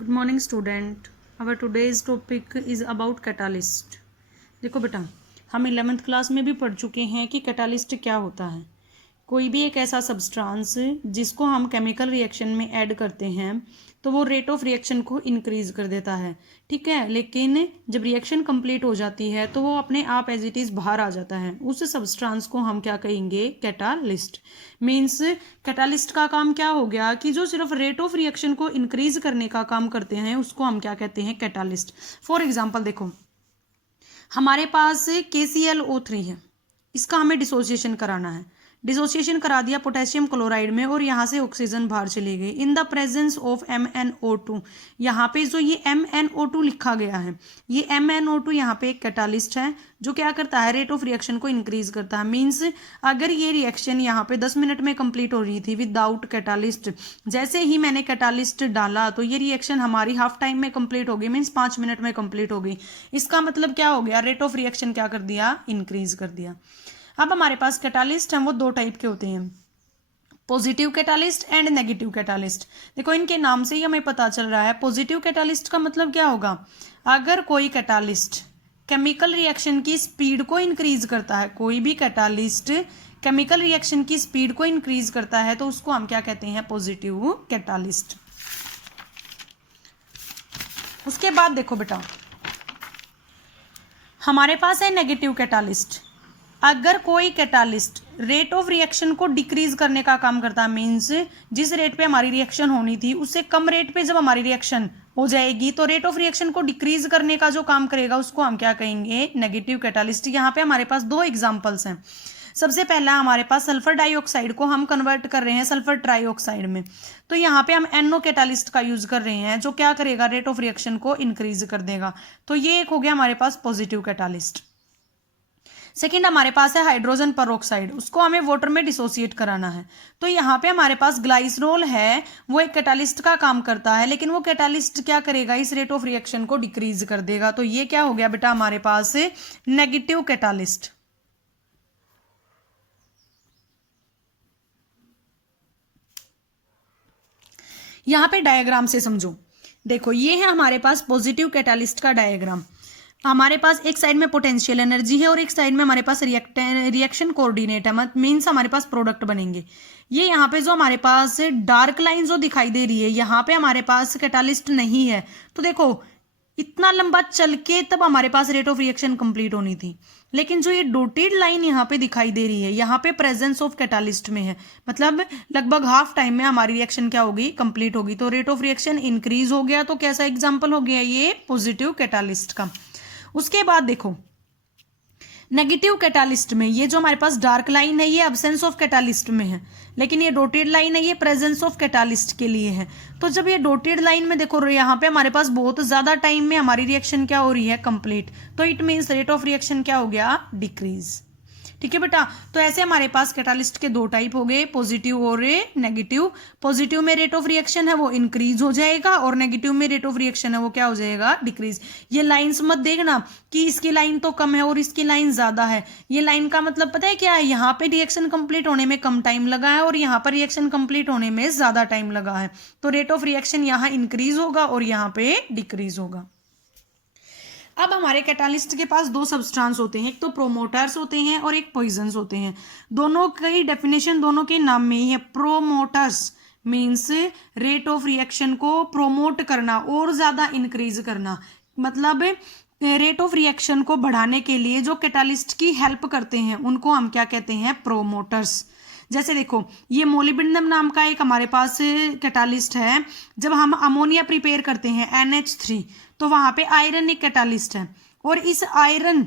Good morning student. Our today's topic is about catalyst. देखो बेटा, हम 11th क्लास में भी पढ़ चुके हैं कि कैटालिस्ट क्या होता है। कोई भी एक ऐसा सब्सटेंस जिसको हम केमिकल रिएक्शन में ऐड करते हैं तो वो रेट ऑफ रिएक्शन को इंक्रीज कर देता है, ठीक है। लेकिन जब रिएक्शन कंप्लीट हो जाती है तो वो अपने आप एज इट इज़ बाहर आ जाता है। उस सब्सटेंस को हम क्या कहेंगे? कैटालिस्ट। मीन्स कैटालिस्ट का काम क्या हो गया कि जो सिर्फ रेट ऑफ रिएक्शन को इंक्रीज करने का काम करते हैं उसको हम क्या कहते हैं? कैटालिस्ट। फॉर एग्जाम्पल देखो, हमारे पास KClO3 है, इसका हमें डिसोसिएशन कराना है। डिसोसिएशन करा दिया पोटेशियम क्लोराइड में और यहाँ से ऑक्सीजन बाहर चली गई in the presence of MnO2। यहाँ पे जो ये MnO2 लिखा गया है, ये MnO2 यहाँ पे एक कैटालिस्ट है जो क्या करता है? रेट ऑफ रिएक्शन को इंक्रीज करता है। मीन्स अगर ये रिएक्शन यहाँ पे 10 मिनट में कंप्लीट हो रही थी विदाउट कैटालिस्ट, जैसे ही मैंने कैटालिस्ट डाला तो ये रिएक्शन हमारी हाफ टाइम में कंप्लीट हो गई, मीन्स 5 मिनट में कंप्लीट हो गई। इसका मतलब क्या हो गया? रेट ऑफ रिएक्शन क्या कर दिया? इंक्रीज कर दिया। अब हमारे पास कैटालिस्ट हैं वो दो टाइप के होते हैं, positive catalyst and negative catalyst. देखो, इनके नाम से ही हमें पता चल रहा है। पॉजिटिव कैटालिस्ट का मतलब क्या होगा? अगर कोई कैटालिस्ट केमिकल रिएक्शन की स्पीड को इंक्रीज करता है, कोई भी कैटालिस्ट केमिकल रिएक्शन की स्पीड को इंक्रीज करता है तो उसको हम क्या कहते हैं? Positive catalyst. उसके बाद देखो बेटा, हमारे पास है नेगेटिव कैटालिस्ट। अगर कोई कैटालिस्ट रेट ऑफ रिएक्शन को डिक्रीज करने का काम करता है, मीन्स जिस रेट पे हमारी रिएक्शन होनी थी उससे कम रेट पे जब हमारी रिएक्शन हो जाएगी तो रेट ऑफ रिएक्शन को डिक्रीज करने का जो काम करेगा उसको हम क्या कहेंगे? Negative catalyst. यहाँ पे हमारे पास दो एग्जाम्पल्स हैं। सबसे पहला हमारे पास सल्फर डाइऑक्साइड को हम कन्वर्ट कर रहे हैं सल्फर ट्राइऑक्साइड में, तो यहाँ पे हम NO कैटालिस्ट का यूज कर रहे हैं जो क्या करेगा? रेट ऑफ रिएक्शन को इंक्रीज कर देगा। तो ये एक हो गया हमारे पास पॉजिटिव कैटालिस्ट। सेकेंड हमारे पास है हाइड्रोजन परऑक्साइड, उसको हमें वाटर में डिसोसिएट कराना है। तो यहाँ पे हमारे पास ग्लाइसरॉल है, वो एक कैटालिस्ट का काम करता है, लेकिन वो कैटालिस्ट क्या करेगा? इस रेट ऑफ रिएक्शन को डिक्रीज कर देगा। तो ये क्या हो गया बेटा हमारे पास? Negative catalyst. यहाँ पे डायग्राम से समझो। देखो, ये है हमारे पास पॉजिटिव कैटालिस्ट का डायग्राम। हमारे पास एक साइड में पोटेंशियल एनर्जी है और एक साइड में हमारे पास रिएक्शन कोऑर्डिनेट है, मीन्स हमारे पास प्रोडक्ट बनेंगे। ये यहाँ पे जो हमारे पास डार्क लाइन जो दिखाई दे रही है, यहाँ पे हमारे पास कैटालिस्ट नहीं है। तो देखो, इतना लंबा चल के तब हमारे पास रेट ऑफ रिएक्शन कंप्लीट होनी थी, लेकिन जो ये डॉटेड लाइन यहाँ पे दिखाई दे रही है, यहाँ पे प्रेजेंस ऑफ कैटालिस्ट में है, मतलब लगभग हाफ टाइम में हमारी रिएक्शन क्या होगी? कंप्लीट होगी। तो रेट ऑफ रिएक्शन इंक्रीज हो गया। तो कैसा एग्जाम्पल हो गया ये? पॉजिटिव कैटालिस्ट का। उसके बाद देखो, नेगेटिव कैटालिस्ट में ये जो हमारे पास डार्क लाइन है ये एब्सेंस ऑफ कैटालिस्ट में है, लेकिन ये डॉटेड लाइन है ये प्रेजेंस ऑफ कैटालिस्ट के लिए है। तो जब ये डॉटेड लाइन में देखो, यहाँ पे हमारे पास बहुत ज्यादा टाइम में हमारी रिएक्शन क्या हो रही है? कंप्लीट। तो it means rate of reaction क्या हो गया? डिक्रीज। ठीक है बेटा। तो ऐसे हमारे पास कैटालिस्ट के दो टाइप हो गए, पॉजिटिव और नेगेटिव। पॉजिटिव में रेट ऑफ रिएक्शन है वो इंक्रीज हो जाएगा और नेगेटिव में रेट ऑफ रिएक्शन है वो क्या हो जाएगा? डिक्रीज। ये लाइंस मत देखना कि इसकी लाइन तो कम है और इसकी लाइन ज्यादा है। ये लाइन का मतलब पता है क्या है? यहाँ पे रिएक्शन कंप्लीट होने में कम टाइम लगा है और यहाँ पर रिएक्शन कंप्लीट होने में ज्यादा टाइम लगा है। तो रेट ऑफ रिएक्शन यहाँ इंक्रीज होगा और यहाँ पे डिक्रीज होगा। अब हमारे कैटालिस्ट के पास दो सब्सटेंस होते हैं, एक तो प्रोमोटर्स होते हैं और एक पॉइजन्स होते हैं। दोनों की डेफिनेशन दोनों के नाम में ही है। Promoters means rate of reaction को प्रोमोट करना और ज्यादा इंक्रीज करना, मतलब रेट ऑफ रिएक्शन को बढ़ाने के लिए जो कैटालिस्ट की हेल्प करते हैं उनको हम क्या कहते हैं? प्रोमोटर्स। जैसे देखो, ये मोलिब्डेनम नाम का एक हमारे पास कैटालिस्ट है। जब हम अमोनिया प्रिपेयर करते हैं NH3 तो वहां पे आयरन एक कैटालिस्ट है और इस आयरन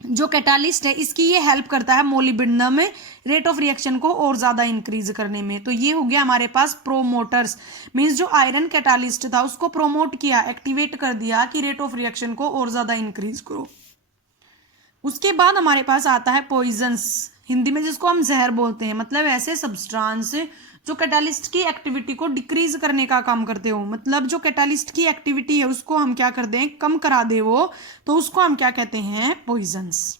जो कैटालिस्ट है इसकी ये हेल्प करता है मोलिब्डेनम में रेट ऑफ रिएक्शन को और ज्यादा इंक्रीज करने में। तो ये हो गया हमारे पास प्रोमोटर्स। मींस जो आयरन कैटालिस्ट था उसको प्रोमोट किया, एक्टिवेट कर दिया कि रेट ऑफ रिएक्शन को और ज्यादा इंक्रीज करो। उसके बाद हमारे पास आता है पॉइजन्स, हिंदी में जिसको हम जहर बोलते हैं, मतलब ऐसे सब्सटेंस जो कैटालिस्ट की एक्टिविटी को डिक्रीज करने का काम करते हो, मतलब जो कैटालिस्ट की एक्टिविटी है उसको हम क्या कर दें? कम करा दे वो, तो उसको हम क्या कहते हैं? पॉइजन्स।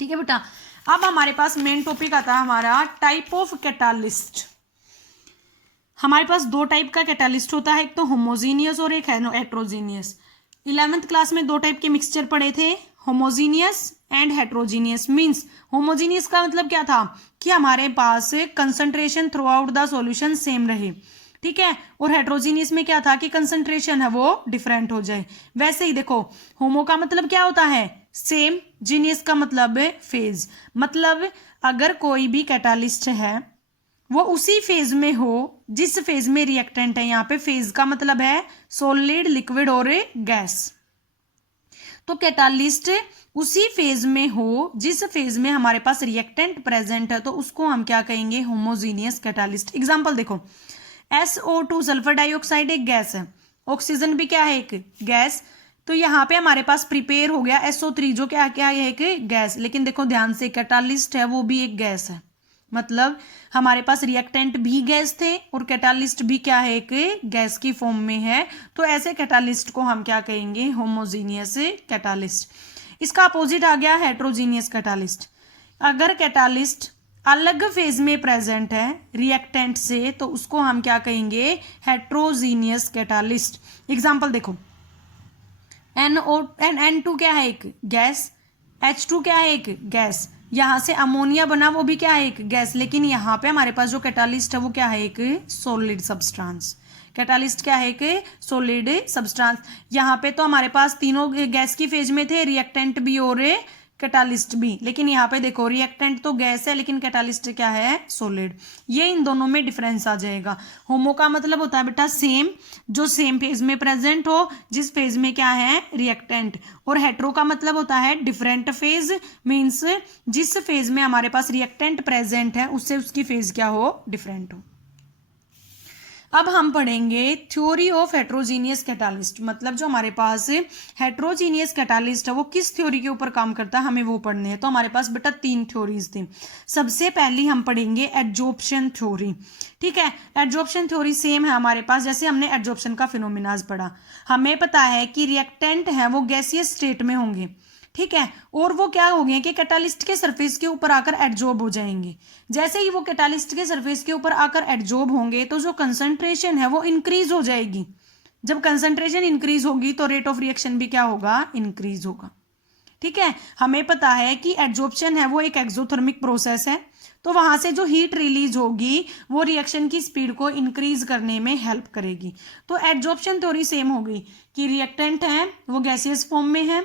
ठीक है बेटा। अब हमारे पास मेन टॉपिक आता है हमारा टाइप ऑफ कैटालिस्ट। हमारे पास दो टाइप का कैटालिस्ट होता है, एक तो होमोजीनियस और एक हेट्रोजीनियस। 11th क्लास में दो टाइप के मिक्सचर पढ़े थे, homogeneous and heterogeneous. Means homogeneous का मतलब क्या था कि हमारे पास concentration throughout the solution same रहे, ठीक है, और हेट्रोजीनियस में क्या था कि कंसंट्रेशन है वो डिफरेंट हो जाए। वैसे ही देखो, होमो का मतलब क्या होता है सेम, जीनियस का मतलब फेज। मतलब अगर कोई भी कैटालिस्ट है वो उसी फेज में हो जिस फेज में रिएक्टेंट है। यहाँ पे फेज का मतलब है सॉलिड, लिक्विड और गैस। तो कैटालिस्ट उसी फेज में हो जिस फेज में हमारे पास रिएक्टेंट प्रेजेंट है, तो उसको हम क्या कहेंगे होमोजीनियस कैटालिस्ट। एग्जांपल देखो, SO2 सल्फर डाइऑक्साइड एक गैस है, ऑक्सीजन भी क्या है एक गैस। तो यहाँ पे हमारे पास प्रिपेयर हो गया SO3 जो क्या क्या है एक गैस। लेकिन देखो ध्यान से, कैटालिस्ट है वो भी एक गैस है, मतलब हमारे पास रिएक्टेंट भी गैस थे और कैटालिस्ट भी क्या है एक गैस की फॉर्म में है। तो ऐसे कैटालिस्ट को हम क्या कहेंगे होमोजीनियस कैटालिस्ट। इसका अपोजिट आ गया हेट्रोजीनियस कैटालिस्ट। अगर कैटालिस्ट अलग फेज में प्रेजेंट है रिएक्टेंट से, तो उसको हम क्या कहेंगे हेट्रोजीनियस कैटालिस्ट। एग्जांपल देखो, N2 क्या है एक गैस, H2 क्या है एक गैस, यहां से अमोनिया बना वो भी क्या है एक गैस। लेकिन यहाँ पे हमारे पास जो कैटालिस्ट है वो क्या है एक सॉलिड सब्सटेंस। कैटालिस्ट क्या है एक सॉलिड सब्सटेंस। यहाँ पे तो हमारे पास तीनों गैस की फेज में थे, रिएक्टेंट भी और कैटालिस्ट भी। लेकिन यहाँ पे देखो रिएक्टेंट तो गैस है लेकिन कैटालिस्ट क्या है सॉलिड। ये इन दोनों में डिफरेंस आ जाएगा। होमो का मतलब होता है बेटा सेम, जो सेम फेज में प्रेजेंट हो जिस फेज में क्या है रिएक्टेंट। और हेट्रो का मतलब होता है डिफरेंट फेज, मीन्स जिस फेज में हमारे पास रिएक्टेंट प्रेजेंट है उससे उसकी फेज क्या हो डिफरेंट हो। अब हम पढ़ेंगे थ्योरी ऑफ हेट्रोजीनियस कैटालिस्ट। मतलब जो हमारे पास हेट्रोजीनियस कैटालिस्ट है वो किस थ्योरी के ऊपर काम करता है हमें वो पढ़ने हैं। तो हमारे पास बेटा 3 थ्योरीज थी। सबसे पहली हम पढ़ेंगे एडजॉर्प्शन थ्योरी, ठीक है। एडजॉर्प्शन थ्योरी सेम है हमारे पास जैसे हमने एडजॉर्प्शन का फिनोमिनाज पढ़ा। हमें पता है कि रिएक्टेंट है वो गैसियस स्टेट में होंगे, ठीक है, और वो क्या हो गए कि कैटालिस्ट के सरफेस के ऊपर आकर एडजॉर्ब हो जाएंगे। जैसे ही वो कैटालिस्ट के सरफेस के ऊपर आकर एडजॉर्ब होंगे तो जो कंसंट्रेशन है वो इंक्रीज हो जाएगी। जब कंसंट्रेशन इंक्रीज होगी तो रेट ऑफ रिएक्शन भी क्या होगा इंक्रीज होगा, ठीक है। हमें पता है कि एडजॉर्प्शन है वो एक एक्सोथर्मिक प्रोसेस है, तो वहां से जो हीट रिलीज होगी वो रिएक्शन की स्पीड को इंक्रीज करने में हेल्प करेगी। तो एडजॉर्प्शन थ्योरी सेम होगी कि रिएक्टेंट है वो गैसियस फॉर्म में है,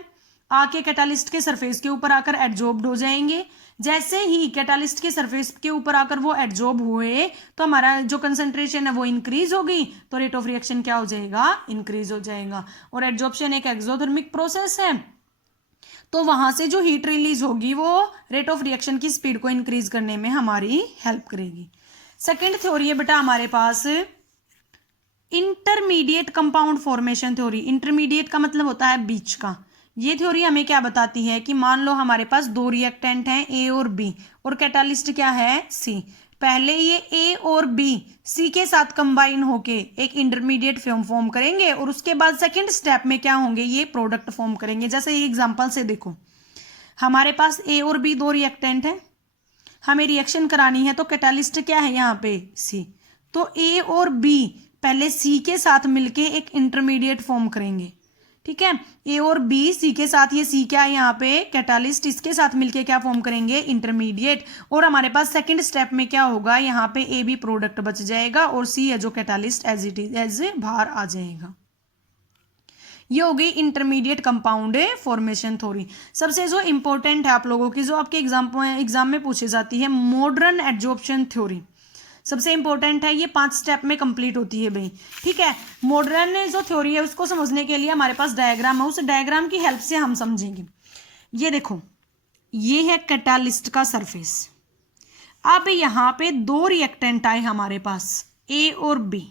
आके कैटालिस्ट के सरफेस के ऊपर आकर एडजॉर्ब्ड हो जाएंगे। जैसे ही कैटालिस्ट के सरफेस के ऊपर आकर वो एडजॉर्ब हुए तो हमारा जो कंसंट्रेशन है वो इंक्रीज होगी, तो रेट ऑफ रिएक्शन क्या हो जाएगा इंक्रीज हो जाएगा। और एडजॉर्प्शन एक एक्सोथर्मिक प्रोसेस है, तो वहां से जो हीट रिलीज होगी वो रेट ऑफ रिएक्शन की स्पीड को इंक्रीज करने में हमारी हेल्प करेगी। सेकेंड थ्योरी है बेटा हमारे पास intermediate compound formation theory. Intermediate का मतलब होता है बीच का। ये थ्योरी हमें क्या बताती है कि मान लो हमारे पास दो रिएक्टेंट हैं ए और बी और कैटालिस्ट क्या है सी। पहले ये ए और बी सी के साथ कंबाइन होके एक इंटरमीडिएट फॉर्म करेंगे और उसके बाद सेकंड स्टेप में क्या होंगे ये प्रोडक्ट फॉर्म करेंगे। जैसे ये एग्जांपल से देखो, हमारे पास ए और बी दो रिएक्टेंट हैं, हमें रिएक्शन करानी है तो कैटालिस्ट क्या है यहाँ पे सी। तो ए और बी पहले सी के साथ मिलके एक इंटरमीडिएट फॉर्म करेंगे, ठीक है। ए और बी सी के साथ, ये सी क्या है यहाँ पे कैटालिस्ट, इसके साथ मिलके क्या फॉर्म करेंगे इंटरमीडिएट। और हमारे पास सेकंड स्टेप में क्या होगा, यहाँ पे ए बी प्रोडक्ट बच जाएगा और सी है जो catalyst as it is as बाहर आ जाएगा। ये हो गई इंटरमीडिएट कंपाउंड फॉर्मेशन थ्योरी। सबसे जो इंपॉर्टेंट है आप लोगों की, जो आपके एग्जाम में पूछी जाती है, मॉडर्न एडजॉर्प्शन थ्योरी सबसे इंपॉर्टेंट है। ये 5 स्टेप में कंप्लीट होती है भाई, ठीक है। मॉडर्न जो थ्योरी है उसको समझने के लिए हमारे पास डायग्राम है, उस डायग्राम की हेल्प से हम समझेंगे। ये देखो, ये है कैटालिस्ट का सरफेस। अब यहाँ पे दो रिएक्टेंट आए हमारे पास ए और बी।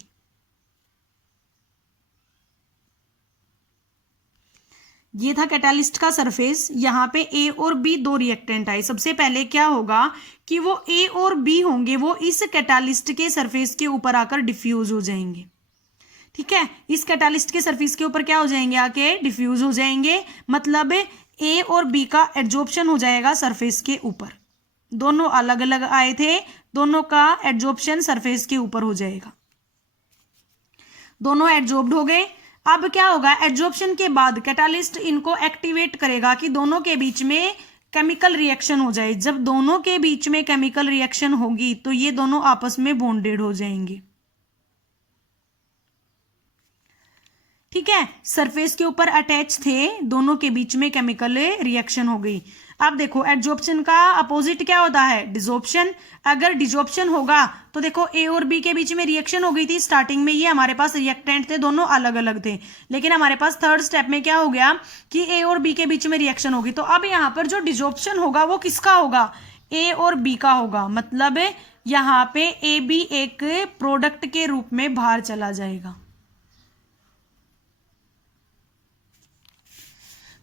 ये था कैटालिस्ट का सरफेस, यहाँ पे ए और बी दो रिएक्टेंट आए। सबसे पहले क्या होगा कि वो ए और बी होंगे वो इस कैटालिस्ट के सरफेस के ऊपर आकर डिफ्यूज हो जाएंगे, ठीक है। इस कैटालिस्ट के सरफेस के ऊपर क्या हो जाएंगे आके डिफ्यूज हो जाएंगे। मतलब ए और बी का एडजॉर्प्शन हो जाएगा सरफेस के ऊपर। दोनों अलग अलग आए थे, दोनों का एडजॉर्प्शन सरफेस के ऊपर हो जाएगा। दोनों एडजॉर्ब्ड हो गए। अब क्या होगा, एडजॉर्प्शन के बाद कैटालिस्ट इनको एक्टिवेट करेगा कि दोनों के बीच में केमिकल रिएक्शन हो जाए। जब दोनों के बीच में केमिकल रिएक्शन होगी तो ये दोनों आपस में बॉन्डेड हो जाएंगे। ठीक है, सरफेस के ऊपर अटैच थे, दोनों के बीच में केमिकल रिएक्शन हो गई। अब देखो एडजॉर्प्शन का अपोजिट क्या होता है, डिसॉर्प्शन। अगर डिसॉर्प्शन होगा तो देखो ए और बी के बीच में रिएक्शन हो गई थी स्टार्टिंग में, ये हमारे पास रिएक्टेंट थे, दोनों अलग अलग थे, लेकिन हमारे पास थर्ड स्टेप में क्या हो गया कि ए और बी के बीच में रिएक्शन होगी। तो अब यहाँ पर जो डिसॉर्प्शन होगा वो किसका होगा, ए और बी का होगा। मतलब यहाँ पे ए बी एक प्रोडक्ट के रूप में बाहर चला जाएगा।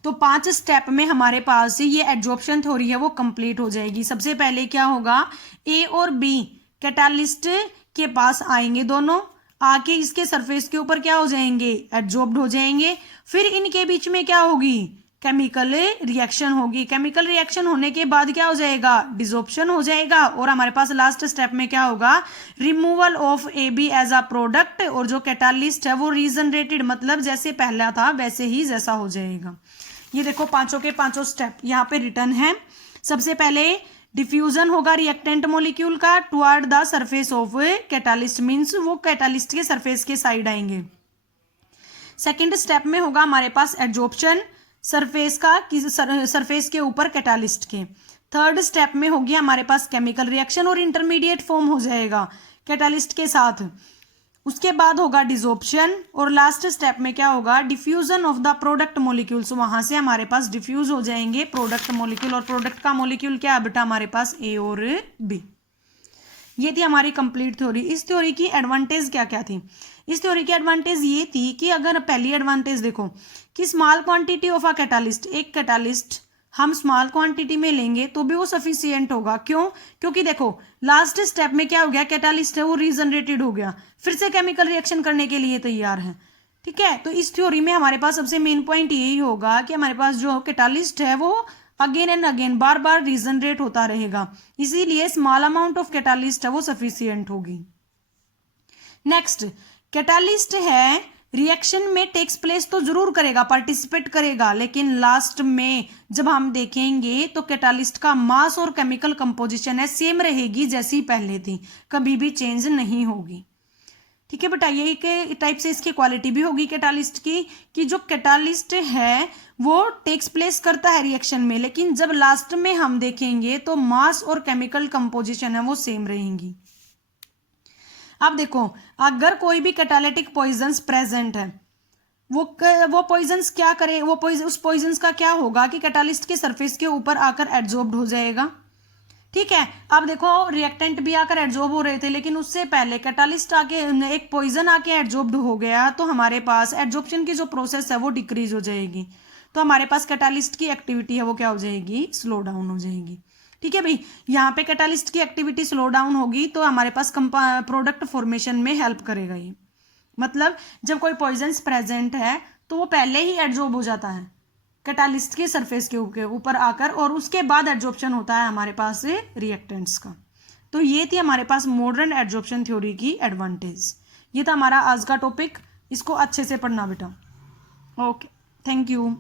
तो 5 स्टेप में हमारे पास ये एडजॉर्प्शन थ्योरी है वो कंप्लीट हो जाएगी। सबसे पहले क्या होगा, ए और बी कैटालिस्ट के पास आएंगे, दोनों आके इसके सरफेस के ऊपर क्या हो जाएंगे, एडजॉर्ब्ड हो जाएंगे। फिर इनके बीच में क्या होगी, केमिकल रिएक्शन होगी। केमिकल रिएक्शन होने के बाद क्या हो जाएगा, डिसॉर्प्शन हो जाएगा। और हमारे पास लास्ट स्टेप में क्या होगा, removal of A B as a product. और जो कैटालिस्ट है वो रीजनरेटेड, मतलब जैसे पहला था वैसे ही जैसा हो जाएगा। ये देखो पांचों के पांचों स्टेप यहाँ पे रिटर्न है। सबसे पहले डिफ्यूजन होगा रिएक्टेंट मॉलिक्यूल का toward the surface of catalyst, means वो कैटालिस्ट के सरफेस के साइड आएंगे। सेकंड स्टेप में होगा हमारे पास एडजॉर्प्शन सरफेस का, सरफेस के ऊपर कैटालिस्ट के। थर्ड स्टेप में होगी हमारे पास केमिकल रिएक्शन और इंटरमीडिएट फॉर्म हो जाएगा कैटालिस्ट के साथ। उसके बाद होगा डिसॉर्प्शन और लास्ट स्टेप में क्या होगा, diffusion of the product molecules. वहां से हमारे पास डिफ्यूज हो जाएंगे प्रोडक्ट मॉलिक्यूल, और प्रोडक्ट का मॉलिक्यूल क्या है बेटा हमारे पास, ए और बी। ये थी हमारी कंप्लीट थ्योरी। इस थ्योरी की एडवांटेज क्या क्या थी, इस थ्योरी की एडवांटेज ये थी कि अगर पहली एडवांटेज देखो कि small quantity of a catalyst, एक कैटालिस्ट हम स्मॉल क्वांटिटी में लेंगे तो भी वो सफिशियंट होगा। क्यों, क्योंकि देखो लास्ट स्टेप में क्या हो गया, कैटालिस्ट है वो रीजनरेटेड हो गया, फिर से केमिकल रिएक्शन करने के लिए तैयार है। ठीक है, तो इस थ्योरी में हमारे पास सबसे मेन पॉइंट यही होगा कि हमारे पास जो कैटालिस्ट है वो again and again bar bar regenerate होता रहेगा, इसीलिए स्मॉल अमाउंट ऑफ कैटालिस्ट है वो सफिशियंट होगी। नेक्स्ट, कैटालिस्ट है रिएक्शन में टेक्स प्लेस तो जरूर करेगा, पार्टिसिपेट करेगा, लेकिन लास्ट में जब हम देखेंगे तो कैटालिस्ट का मास और केमिकल कंपोजिशन है सेम रहेगी जैसी पहले थी, कभी भी चेंज नहीं होगी। ठीक है बेटा, यही एक टाइप से इसकी क्वालिटी भी होगी कैटालिस्ट की कि जो कैटालिस्ट है वो टेक्स प्लेस करता है रिएक्शन में, लेकिन जब लास्ट में हम देखेंगे तो मास और केमिकल कंपोजिशन है वो सेम रहेंगी। अब देखो अगर कोई भी कैटालिटिक पॉइजन्स प्रेजेंट है, वो पॉइजन्स क्या करे, उस पॉइजन्स का क्या होगा कि कैटालिस्ट के सरफेस के ऊपर आकर एड्जॉर्ब्ड हो जाएगा। ठीक है, अब देखो रिएक्टेंट भी आकर एड्जॉर्ब हो रहे थे, लेकिन उससे पहले कैटालिस्ट आके एक पॉइजन आके एड्जॉर्ब्ड हो गया, तो हमारे पास एड्जॉर्प्शन की जो प्रोसेस है वो डिक्रीज हो जाएगी, तो हमारे पास कैटालिस्ट की एक्टिविटी है वो क्या हो जाएगी, स्लो डाउन हो जाएगी। ठीक है भाई, यहाँ पे कैटालिस्ट की एक्टिविटी स्लो डाउन होगी तो हमारे पास प्रोडक्ट फॉर्मेशन में हेल्प करेगा ये। मतलब जब कोई पॉइजन्स प्रेजेंट है तो वो पहले ही एड्जॉर्ब हो जाता है कैटालिस्ट के सरफेस के ऊपर आकर, और उसके बाद एड्जॉर्प्शन होता है हमारे पास रिएक्टेंट्स का। तो ये थी हमारे पास मॉडर्न एड्जॉर्प्शन थ्योरी की एडवांटेज। ये था हमारा आज का टॉपिक, इसको अच्छे से पढ़ना बेटा। Okay, thank you.